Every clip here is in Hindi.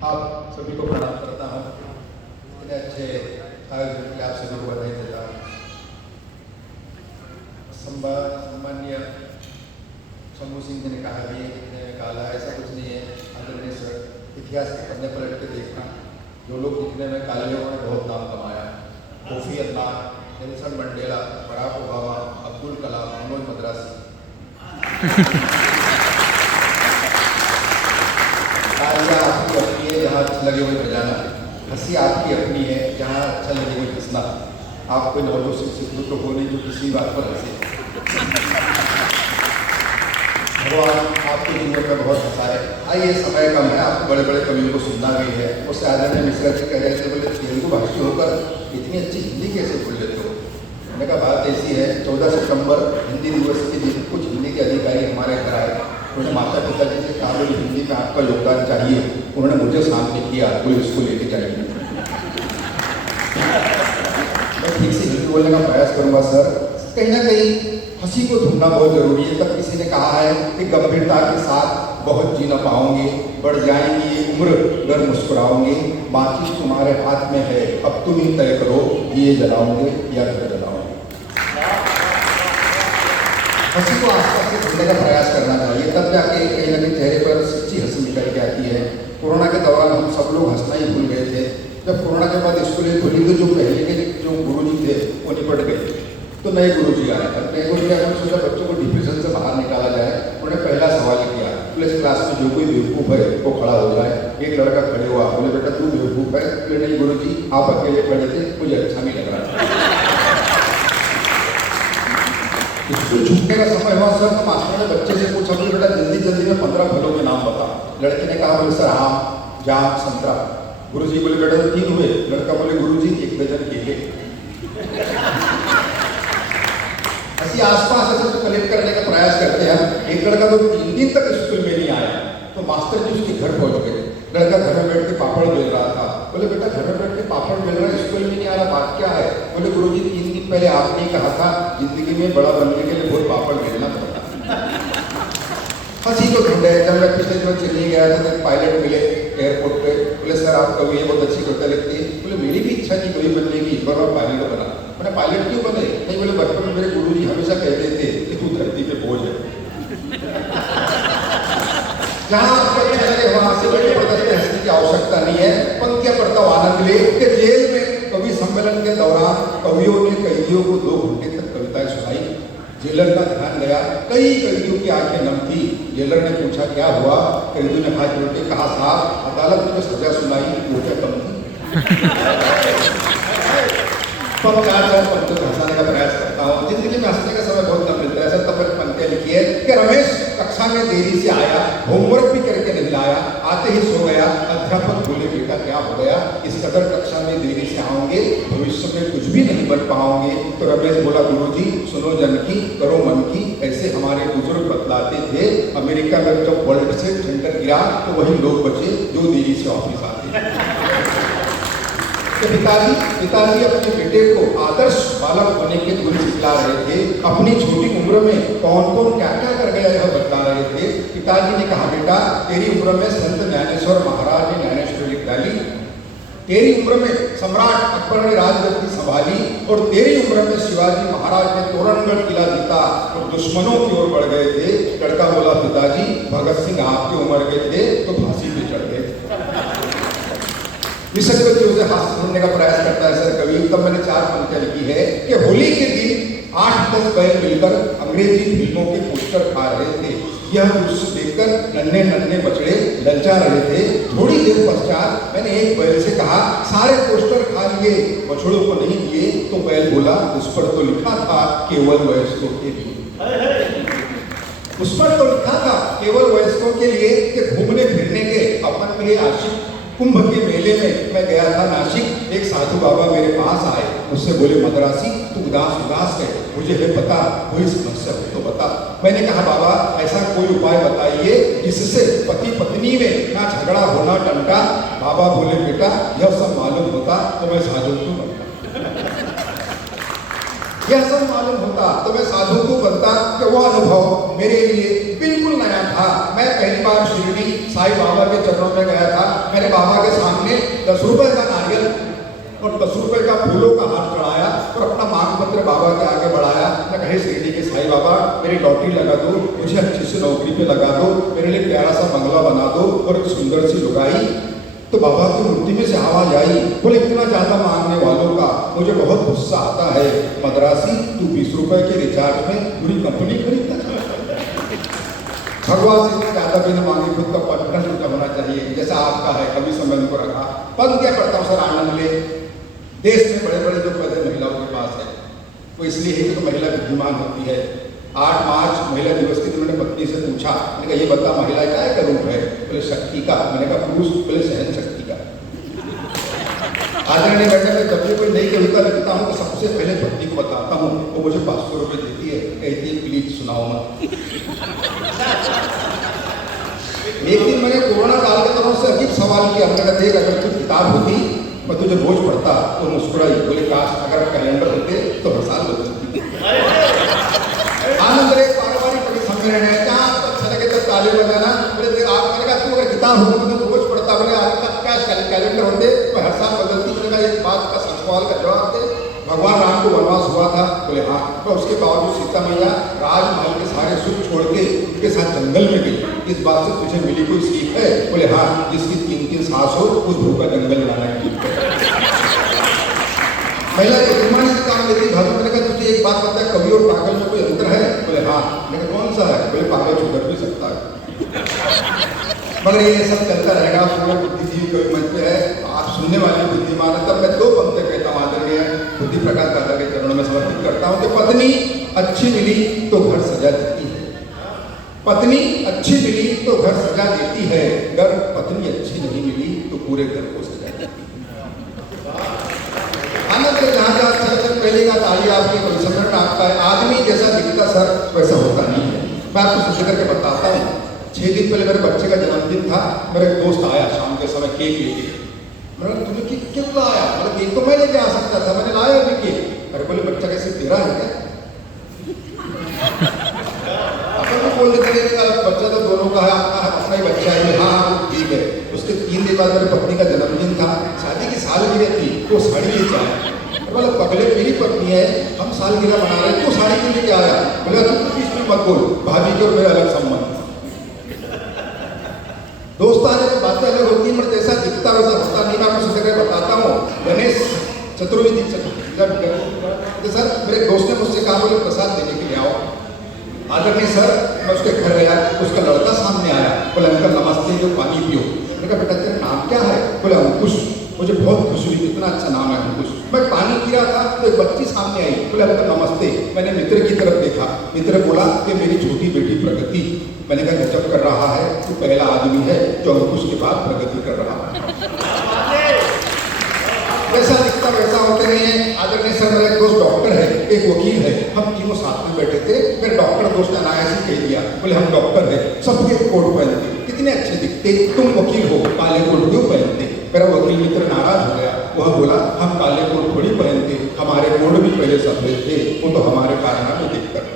आप सभी को प्रणाम करता हूँ। इतने अच्छे आयोजन के लिए आप सभी को बधाई देता हूँ। सम्मान्य शंभू सिंह जी ने कहा भी काला ऐसा कुछ नहीं है। आदरणीय सर, इतिहास के पन्ने पलट के देखना, जो लोग दिखने में काले हैं उन्होंने बहुत नाम कमाया। Kofi Annan, Nelson Mandela, Barack Obama, Abdul Kalam, Manoj Madrasi. तालियां आपकी अपनी है जहाँ अच्छा लगे वही बजाना, हंसी आपकी अपनी है जहाँ अच्छा लगे वही हंसना। आप कोई नवजोशिक सिद्धू तो हो नहीं जो किसी बात पर हंसे। भगवान आपके जीवन में बहुत हंसाए। आइए, समय कम है, आपको बड़े बड़े कवियों को सुनना भी है। उससे आदरणीय मिश्रा जी कह रहे थे, बोले तेलुगु भाषी होकर इतनी अच्छी हिंदी कैसे बोल लेते हो। मैंने कहा बात ऐसी है, 14 सितंबर हिंदी दिवस के दिन कुछ हिंदी के अधिकारी हमारे घर आए। उन्होंने माता पिता जी से कहा, बोले हिंदी में आपका योगदान चाहिए। उन्होंने मुझे सामने किया, बोले इसको लेके जाइए। मैं ठीक से हिंदी बोलने का प्रयास करूंगा सर। कहीं ना कहीं हंसी को ढूंढना बहुत जरूरी है। तब किसी ने कहा है कि गंभीरता के साथ बहुत जी न पाओगे, बढ़ जाएंगी ये उम्र अगर मुस्कुराओगे। बातचीत तुम्हारे हाथ में है, अब तुम ही तय करो दिए जलाओगे या घर जलाओगे। हंसी को आसपास से ढूंढने का प्रयास करना चाहिए, तब जाके कहीं ना कहीं चेहरे पर सच्ची हंसी निकल के आती है। कोरोना के दौरान हम सब लोग हंसना ही भूल गए थे। जब कोरोना के बाद स्कूलें खुली तो जो पहले के जो गुरुजी थे वो निपट गए, तो नए गुरुजी आए। नए गुरुजी आए, सोचा बच्चों को डिप्रेशन से बाहर निकाला जाए। उन्होंने पहला सवाल किया, प्लस क्लास में जो कोई बेवकूफ़ है वो खड़ा हो जाए। एक लड़का खड़े हुआ, बोले बेटा तू बेवकूफ़ है। बोले नहीं गुरुजी, आप अकेले खड़े थे, मुझे अच्छा नहीं लग रहा। स्कूल छूटने का समय हुआ सर, तो मास्टर ने बच्चे से पूछा, बोले बेटा जल्दी जल्दी में 15 फलों के नाम बता। लड़के ने कहा, बोले सर आम, जाम, संतरा। गुरुजी बोले बेटा 3 हुए। लड़का बोले गुरुजी 1 दर्जन केले। ऐसी आसपास ऐसे तो कलेक्ट करने का प्रयास करते हैं। एक लड़का तो 3 दिन तक स्कूल में नहीं आया, तो मास्टर जी उसके घर पहुंच गए। लड़का घर में बैठ के पापड़ बेल रहा था। बोले बेटा घर में बैठ के पापड़ बेल रहा है, स्कूल में नहीं आ रहा, बात क्या है। बोले गुरुजी 3 दिन पहले आपने कहा था जिंदगी में बड़ा बनने के लिए बहुत पापड़ बेलना पड़ता। हंसी तो ढूंढे। जब मैं पिछले दिनों चली गया था तो पायलट मिले एयरपोर्ट पे। बोले सर आप कवि ये बहुत अच्छी कविता लिखती है। बोले मेरी भी इच्छा थी कवि बनने की, पर मैं पायलट बना। मैंने पायलट क्यों बने? नहीं, बोले बचपन में मेरे गुरुजी हमेशा कहते थे कि तू धरती पे बोझ है। जहाँ आपको अच्छा लगे वहां से बड़े जबरदस्ती हंसने की आवश्यकता नहीं है। पंक्तियां पढ़ता हूँ आनंद ले कि जेल में कवि सम्मेलन के दौरान कवियों ने कैदियों को 2 घंटे तक कविताएं सुनाई। जेलर का ध्यान गया, कई कैदियों की आंखें नम थी। जेलर ने पूछा क्या हुआ? कैदियों ने हाथ जोड़ के कहा साहब अदालत में सजा सुनाई, वो क्या कम थी? तो 4 पंक्तियों को हंसाने का प्रयास करता हूँ। जिंदगी में हंसने का समय बहुत कम मिलता है। ऐसा तब पंक्तियां लिखी है कि रमेश कक्षा में देरी से आया, होमवर्क भी करके नहीं लाया, आते ही सो गया। अध्यापक बोले बेटा क्या हो गया? इस कदर कक्षा में देरी से आओगे भविष्य में कुछ भी नहीं बन पाओगे। तो रमेश बोला गुरुजी सुनो जन की, करो मन की। ऐसे हमारे बुजुर्ग बतलाते थे। अमेरिका में जब वर्ल्ड ट्रेड सेंटर गिरा तो वही लोग बचे जो देरी से ऑफिस आते। पिताजी अपने बेटे को आदर्श बालक बनने के गुण सिखला रहे थे। अपनी छोटी उम्र में कौन कौन क्या क्या कर गया यह बता रहे थे। पिताजी ने कहा बेटा तेरी उम्र में संत ज्ञानेश्वर महाराज ने ज्ञानेश्वरी लिख डाली। तेरी उम्र में सम्राट अकबर ने राजगद्दी संभाली। और तेरी उम्र में शिवाजी महाराज ने तोरणगढ़ किला जीता और दुश्मनों की ओर बढ़ गए थे। लड़का बोला पिताजी भगत सिंह आपकी उम्र के थे तो फांसी पे चढ़ गए। निसर्ग से हाथ ढूंढने का प्रयास करता है सर कवि। तब मैंने 4 पंक्तियां लिखी है कि होली के दिन 8-10 बैल मिलकर अंग्रेजी फिल्मों के पोस्टर खा रहे थे। यह दृश्य देखकर नन्हे नन्हे बछड़े ललचा रहे थे। थोड़ी देर पश्चात मैंने एक बैल से कहा सारे पोस्टर खा लिए, बछड़ों को नहीं दिए। तो बैल बोला उस पर तो लिखा था केवल वयस्कों के लिए। उस पर तो लिखा था केवल वयस्कों के लिए कि घूमने फिरने के अपन मेरे आशिक। कुंभ के मेले में मैं गया था नासिक। एक साधु बाबा मेरे पास आए, मुझसे बोले मद्रासी तू उदास है, मुझे है पता कोई समस्या हो तो बता। मैंने कहा बाबा ऐसा कोई उपाय बताइए जिससे पति पत्नी में ना झगड़ा होना टंटा। बाबा बोले बेटा यह सब मालूम होता तो मैं साधु क्यों बनता। यह सब मालूम होता तो मैं साधु को बनता कि वह अनुभव मेरे लिए बिल्कुल नया था। मैं पहली बार शिरडी साईं बाबा के चरणों में गया था। मैंने बाबा के सामने 10 रुपए का नारियल और 10 रुपए का फूलों का हार चढ़ाया और अपना मांग पत्र बाबा के आगे बढ़ाया। मैं कहे शिरडी के साईं बाबा मेरी लॉटरी लगा दो, मुझे अच्छी सी नौकरी पे लगा दो, मेरे लिए प्यारा सा बंगला बना दो और एक सुंदर सी लुगाई। तो बाबा की मूर्ति में से आवाज आई, बोले इतना ज्यादा मांगने वालों का मुझे बहुत गुस्सा आता है। मद्रासी तू 20 रुपए के रिचार्ज में पूरी कंपनी खरीदता है। भगवान से इतना ज्यादा बिना मांगे खुद का पटना शुद्ध होना चाहिए, जैसा आपका है। कभी समय को रखा पद क्या करता हूँ सर, आनंद ले। देश में बड़े बड़े जो पद महिलाओं के पास है वो इसलिए है कि तो महिला बुद्धिमान होती है। 8 मार्च महिला दिवस के दिन मैंने पत्नी से पूछा, मैंने कहा ये बता महिला क्या का रूप है? बोले शक्ति का। मैंने कहा पुरुष? बोले सहन शक्ति का। आदरणीय बैठक में जब भी कोई नई कविता लिखता हूँ तो सबसे पहले पत्नी को बताता हूँ, वो मुझे 500 रुपये देती है, कहती है प्लीज सुनाओ मत। एक दिन मैंने कोरोना काल के दौरान से अजीब सवाल किया, मैंने कहा देख अगर कोई किताब होती मैं तुझे रोज पढ़ता। तो मुस्कुराई, बोले काश अगर कैलेंडर होते तो हर साल बदलती। आनंद एक पारिवारिक कवि सम्मेलन है, जहाँ अच्छा लगे तब ताली बजाना। बोले देख आप, मैंने कहा तू अगर किताब होती तो रोज पढ़ता। बोले आज तक क्या कैलेंडर होते तो हर साल बदलती। मैंने कहा एक बात का सवाल का जवाब दे, भगवान राम को वनवास हुआ था? बोले हाँ। तो उसके बावजूद सीता मैया राजमहल के सारे सुख छोड़ के उनके साथ जंगल में गई। इस बात से तुझे मिली कोई सीख है? बोले हाँ, जिसकी 3-3 सांस हो उस भूखा जंगल जाना है। महिला बुद्धिमानी से काम लेती भाभी। मैंने कहा तुझे एक बात पता है कवि और पागल में कोई अंतर है? बोले हाँ। मैंने कहा कौन सा है? बोले पागल सुधर भी सकता है। मगर ये सब चलता रहेगा। पूरे बुद्धिजीवी कवि मंच पे है, आप सुनने वाले बुद्धिमान है। तब मैं 2 पंक्ति कहता हूँ आदरणीय बुद्धि प्रकाश दादा के चरणों में समर्पित करता हूँ कि पत्नी अच्छी मिली तो घर सजा देती है, पत्नी अच्छी मिली तो घर सजा देती है, अगर पत्नी अच्छी नहीं मिली तो पूरे घर को सजा देती है। आनंद जहाँ जहाँ सर पहले का ताली आपके कोई सम्मेलन आपका है। आदमी जैसा दिखता सर वैसा होता नहीं है। मैं आपको सोच करके बताता हूँ। 6 दिन पहले मेरे बच्चे का जन्मदिन था। मेरा एक दोस्त आया शाम के समय केक लेके। मैंने कहा तुम्हें केक क्यों लाया? बोले केक तो मैं लेके आ सकता था, मैंने लाया भी केक। अरे बोले बच्चा कैसे तेरा है क्या? अपन को बोलने चलेगा बच्चा तो दोनों का है, आपका अपना ही बच्चा है। हाँ ठीक है। उसके 3 दिन बाद मेरी पत्नी का जन्मदिन था, शादी की सालगिरह थी, तो साड़ी लेके आया। बोला पगले मेरी पत्नी है, हम सालगिरह मना रहे, तो साड़ी क्यों लेके आया? बोला तुम बीच में मत बोल, भाभी के और मेरा अलग संबंध। दोस्ताने में बातें अलग होती है, मगर जैसा दिखता वैसा होता नहीं। मैं आपको सोच बताता हूँ। गणेश चतुर्वेदी तो सर मेरे दोस्त ने मुझसे कहा बोले प्रसाद देने के लिए आओ। आदरणीय सर मैं उसके घर गया, उसका लड़का सामने आया। बोले अंकल नमस्ते, जो पानी पियो। मैंने कहा बेटा तेरा नाम क्या है? बोले अंकुश। मुझे बहुत खुशी हुई, कितना अच्छा नाम है अंकुश। मैं पानी पी रहा था तो एक बच्ची सामने आई। बोले अंकल नमस्ते। मैंने मित्र की तरफ देखा, मित्र बोला कि मेरी छोटी बेटी प्रगति। मैंने कहा गजब कर रहा है, तू पहला आदमी है जो अंकुश के बाद प्रगति कर रहा है। वैसा दिखता वैसा होते नहीं है। आदरणीय सर मेरा एक दोस्त डॉक्टर है, एक वकील है, हम तीनों साथ में बैठे थे। मेरे डॉक्टर दोस्त ने अनायास ही कह दिया, बोले हम डॉक्टर हैं, सबके कोट पहनते, कितने अच्छे दिखते, तुम वकील हो, काले कोट क्यों पहनते? मेरा वकील मित्र नाराज हो गया। वह बोला हम काले कोट थोड़ी पहनते, हमारे कोट भी पहले सफेद थे, वो तो हमारे कारनामे देखकर।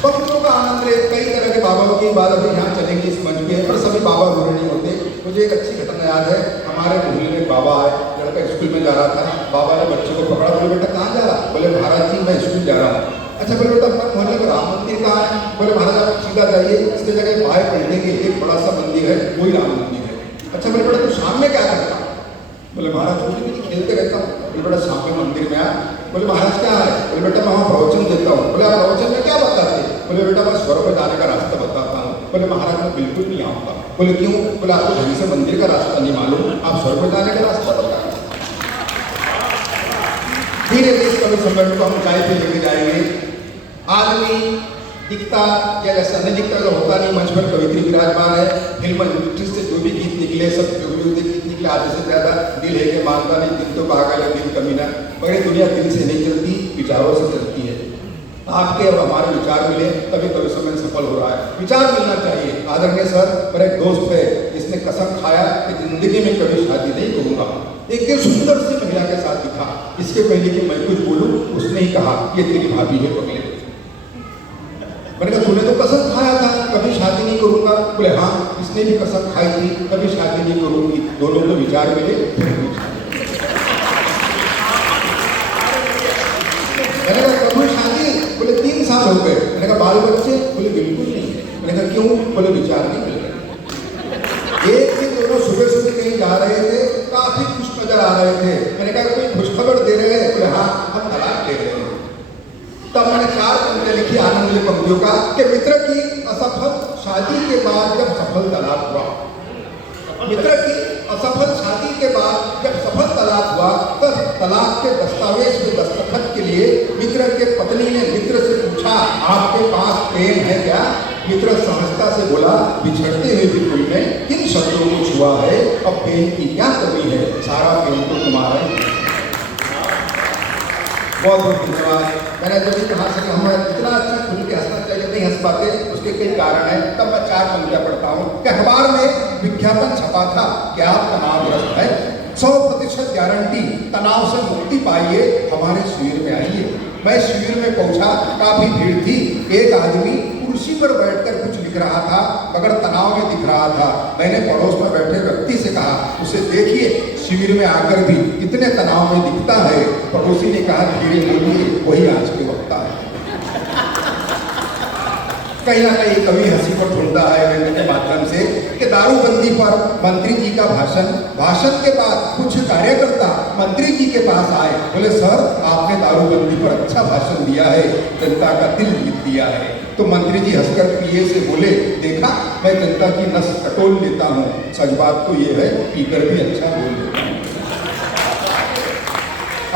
भक्तों का आनंद ले। कई तरह के बाबाओं की बात अभी यहाँ चलेंगी इस मंच पे, पर सभी बाबा बुरे नहीं होते। मुझे एक अच्छी घटना याद है। हमारे मोहल्ले में बाबा आए, लड़का स्कूल में जा रहा था। बाबा ने बच्चे को पकड़ा, बोले बेटा कहाँ जा रहा? बोले महाराज जी मैं स्कूल जा रहा हूँ। अच्छा बोले बेटा अपने मोहल्ले में राम मंदिर कहाँ है? बोले महाराज आप सीधा जाइए, इसके जगह बाहर पलटेंगे, एक बड़ा सा मंदिर है, वही राम मंदिर है। अच्छा बोले बेटा तू शाम में क्या करता? बोले महाराज कुछ खेलते रहता हूँ। बोले बेटा शाम में मंदिर में आ। बोले महाराज क्या है? बोले बेटा मैं वहाँ प्रवचन देता हूँ। बोले आप प्रवचन में क्या बताते? बोले बेटा मैं स्वर्ग में जाने का रास्ता बताता हूँ। बोले महाराज मैं बिल्कुल नहीं आऊँगा। बोले क्यों? बोले आपको ढंग से मंदिर का रास्ता नहीं मालूम, आप स्वर्ग में जाने का रास्ता बताएं। धीरे धीरे इस कवि सम्मेलन को हम ऊंचाई पे लेके जाएंगे। आदमी दिखता या ऐसा नहीं दिखता तो होता नहीं। मंच पर कवित्री विराजमान है। फिल्म इंडस्ट्री से जो भी गीत निकले सब गीत निकले, आधे से ज्यादा दिल है कि मानता नहीं, दिल तो पागल है, दिल कमीना। मगर ये दुनिया दिल से नहीं चलती, विचारों से चलती है। आपके और हमारे विचार मिले तभी कवि सम्मेलन सफल हो रहा है। विचार मिलना चाहिए। आदरणीय सर मेरा एक दोस्त है जिसने कसम खाया कि जिंदगी में कभी शादी नहीं करूंगा। एक सुंदर सी महिला के साथ दिखा। इसके पहले कि मैं कुछ बोलूं, उसने ही कहा, ये तेरी भाभी है पगले। मैंने कहा तूने तो कसम खाया था कभी शादी नहीं करूंगा। बोले हाँ, इसने भी कसम खाई थी कभी शादी नहीं करूंगी। दोनों को विचार मिले, फिर मैंने कहा कभी शादी? बोले 3 साल हो गए। मैंने कहा बाल बच्चे? बोले बिल्कुल नहीं। मैंने कहा क्यों? बोले विचार नहीं मिल रहे। एक दिन दोनों सुबह सुबह कहीं जा रहे थे, काफी खुश नजर आ रहे थे। मैंने कहा कोई खुशखबर दे रहे हैं? बोले हाँ, हम तलाक ले रहे हैं। तब मैंने 4 पंक्तियां लिखी आनंद पंक्तियों का कि मित्र की असफल शादी के बाद जब सफल तलाक हुआ, मित्र की असफल शादी के बाद जब सफल तलाक हुआ, तब तलाक के दस्तावेज में दस्तखत के लिए मित्र के पत्नी ने मित्र से पूछा, आपके पास पेन है क्या? मित्र सहजता से बोला, बिछड़ते हुए भी तुमने किन शब्दों को छुआ है? अब पेन की क्या कमी है? सारा पेन तो तुम्हारा ही। बहुत बहुत धन्यवाद। मैंने जब भी कहा कि हमें इतना अच्छा खुल के हंसना चाहिए, नहीं हंस पाते, उसके कई कारण हैं। तब मैं 4 पंक्तियां पढ़ता हूँ कि अखबार में विज्ञापन छपा था कि आप तनावग्रस्त है, 100% गारंटी, तनाव से मुक्ति पाइए, हमारे शिविर में आइए। मैं शिविर में पहुंचा, काफी भीड़ थी। एक आदमी कुर्सी पर बैठकर कुछ लिख रहा था, मगर तनाव में दिख रहा था। मैंने पड़ोस में बैठे व्यक्ति से कहा, उसे देखिए शिविर में आकर भी कितने तनाव में दिखता है। पड़ोसी ने कहा, धीरे बोलिए, वही आज के वक्ता है। कहीं ना कहीं कवि हंसी को ढूंढता है व्यंग्य के माध्यम से कि दारूबंदी पर मंत्री जी का भाषण के बाद कुछ कार्यकर्ता मंत्री जी के पास आए। बोले सर, आपने दारूबंदी पर अच्छा भाषण दिया है, जनता का दिल जीत दिया है। तो मंत्री जी हंसकर पीए से बोले, देखा मैं जनता की नस टटोल लेता हूँ। सच बात तो ये है, पीकर भी अच्छा बोल लेता हूँ।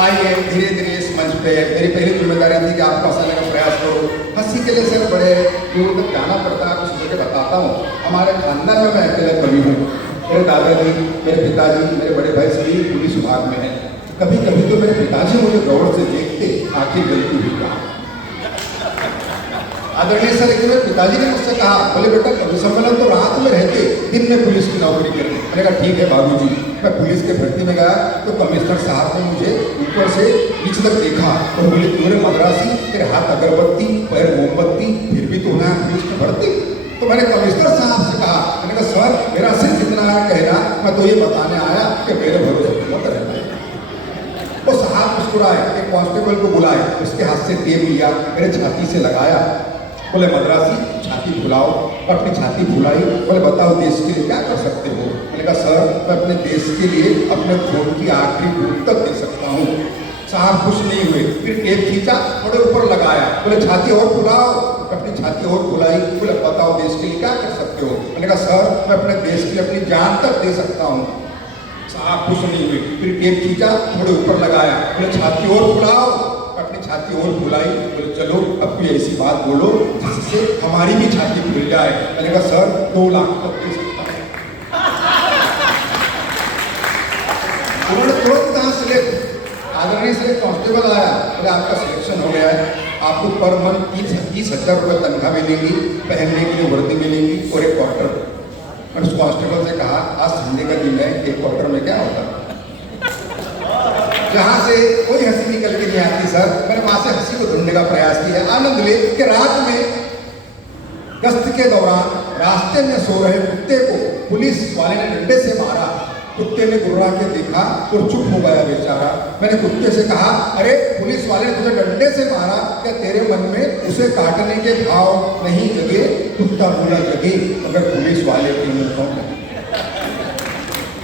आइए धीरे धीरे इस मंच पे मेरी पहली जिम्मेदारी थी कि आपको हंसाने का प्रयास करो। हंसी के लिए सर बड़े दूर तक जाना पड़ता है, कुछ जगह बताता हूँ। हमारे खानदान में मैं अकेला कवि हूँ। मेरे दादाजी, मेरे पिताजी, मेरे बड़े भाई सभी पुलिस विभाग में हैं। कभी कभी तो मेरे पिताजी मुझे गौर से देखते, आंखें गलती हुई कहा। आदरणीय सर, एक मेरे पिताजी ने मुझसे कहा, बोले बेटा कवि सम्मेलन तो रात में रहते, दिन में पुलिस की नौकरी करते। मैंने कहा ठीक है बाबूजी। मैं पुलिस के भर्ती में गया तो कमिश्नर साहब ने मुझे ऊपर से नीचे तक देखा और बोले, पूरे मद्रासी, तेरे हाथ अगरबत्ती, पैर मोमबत्ती, फिर भी तो है पुलिस में भर्ती। तो मैंने कमिश्नर साहब से कहा, मैंने कहा सर मेरा सिर्फ इतना है कहना, मैं तो ये बताने आया कि मेरे भरोसे मत रहना। वो साहब मुस्कुराए, एक कांस्टेबल को बुलाए, उसके हाथ से टेप लिया, मेरे छाती से लगाया। बोले मद्रासी, छाती फुलाओ। अपनी छाती फुलाई। बोले बताओ देश के लिए क्या कर सकते हो? मैंने कहा सर, मैं अपने देश के लिए अपने खून की आखिरी बूंद तक दे सकता हूँ। साहब खुश नहीं हुए, फिर टेप खींचा, थोड़े ऊपर लगाया। बोले छाती और फुलाओ। अपनी छाती और फुलाई। बोले बताओ देश के लिए क्या कर सकते हो? मैंने कहा सर, मैं अपने देश के लिए अपनी जान तक दे सकता हूँ। साहब खुश नहीं हुए, फिर टेप खींचा, थोड़े ऊपर लगाया। बोले छाती और फुलाओ। अपनी छाती और फुलाई। बोले चलो अब कोई ऐसी बात बोलो जिससे हमारी भी छाती फूल जाए। मैंने कहा सर 2 लाख तक दे सकता हूँ। उन्होंने तुरंत कहा सिलेक्ट। आदरणीय से कांस्टेबल आया, बोले आपका सिलेक्शन हो गया है, आपको पर मंथ 30,000 रुपये तनख्वाह मिलेगी, पहनने के लिए वर्दी मिलेगी और एक क्वार्टर। मैंने उस कांस्टेबल से कहा, आज संडे का दिन है, एक क्वार्टर में क्या होता है? जहाँ से कोई हंसी निकल के नहीं आती सर। मैंने वहां से हंसी को ढूंढने का प्रयास किया। आनंद ले कि रात में गश्त के दौरान रास्ते में सो रहे कुत्ते को पुलिस वाले ने डंडे से मारा। कुत्ते ने गुर्रा के देखा और चुप हो गया बेचारा। मैंने कुत्ते से कहा, अरे पुलिस वाले ने तुझे डंडे से मारा, क्या तेरे मन में उसे काटने के भाव नहीं जगे? कुत्ता बोला जगे, मगर पुलिस वाले के मुंह कौन लगे?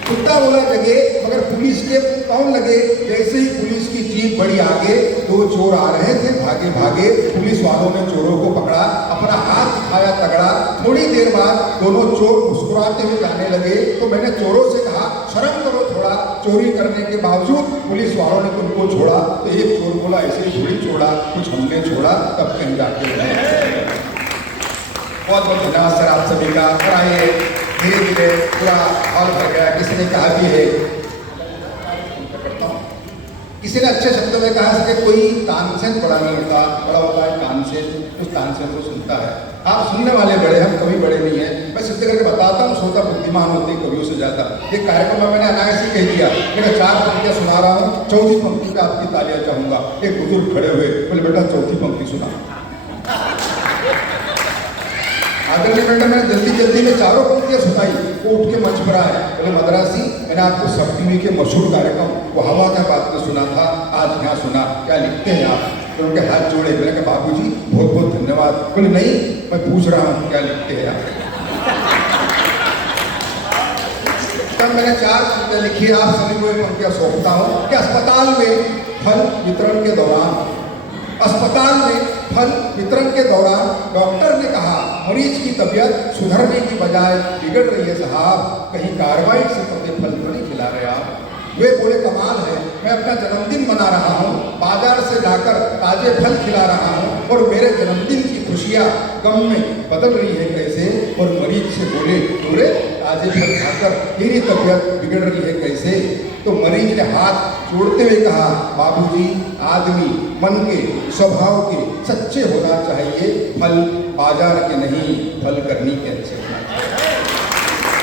कुत्ता बोला जगे मगर पुलिस के कौन लगे? जैसे ही पुलिस की जीप बढ़ी आगे, 2 चोर आ रहे थे भागे भागे। पुलिस वालों ने चोरों को पकड़ा, अपना हाथ दिखाया तगड़ा। थोड़ी देर बाद दोनों चोर मुस्कुराते हुए जाने लगे। तो मैंने चोरों से कहा, शर्म करो थोड़ा, चोरी करने के बावजूद पुलिस वालों ने तुमको छोड़ा। तो एक चोर बोला, ऐसे ही थोड़ी छोड़ा, कुछ हमने छोड़ा तब कहीं जाके। बहुत बहुत धन्यवाद सर आप सभी का। आइए धीरे धीरे पूरा हॉल भर गया। किसी ने कहा भी है, किसी ने अच्छे शब्दों में कहा कि कोई तानसेन बड़ा नहीं होता, बड़ा होता है तानसेन, उस तानसेन को सुनता है। आप सुनने वाले बड़े, हम कभी बड़े नहीं हैं। मैं सिद्ध करके बताता हूँ, श्रोता बुद्धिमान होते हैं कवियों से ज़्यादा। एक कार्यक्रम में मैंने अनायास ही कह दिया, मैं 4 पंक्तियाँ सुना रहा हूँ, चौथी पंक्ति पे आपकी तालियां चाहूंगा। एक बुजुर्ग खड़े हुए बोले, बेटा चौथी पंक्ति सुना। आदरणीय मैडम, मैंने जल्दी जल्दी में 4 पंक्तियां सुनाई, वो उठ के मंच पर आए, बोले मद्रासी, मैंने आपको सब टीवी के मशहूर कार्यक्रम वो हवा का बात में सुना था, आज यहाँ सुना, क्या लिखते हैं आप? तो उनके हाथ जोड़े, मैंने कहा बाबूजी बहुत बहुत धन्यवाद। बोले नहीं, मैं पूछ रहा हूँ क्या लिखते हैं आप? तब मैंने 4 पंक्तियां लिखी, आप सभी को एक पंक्तियां सौंपता हूँ कि अस्पताल में फल वितरण के दौरान, अस्पताल में फल वितरण के दौरान डॉक्टर ने कहा मरीज की तबीयत सुधरने की बजाय बिगड़ रही है साहब, कहीं कार्बाइड से पके फल तो नहीं खिला रहे आप? वे बोले कमाल है, मैं अपना जन्मदिन मना रहा हूँ, बाजार से लाकर ताजे फल खिला रहा हूँ और मेरे जन्मदिन की खुशियाँ गम में बदल रही है कैसे? और मरीज से बोले बोले ताजे फल खाकर तेरी तबीयत बिगड़ रही है कैसे? तो मरीज ने हाथ जोड़ते हुए कहा बाबूजी, आदमी मन के स्वभाव के सच्चे होना चाहिए, फल बाजार के नहीं, फल करनी के अच्छे।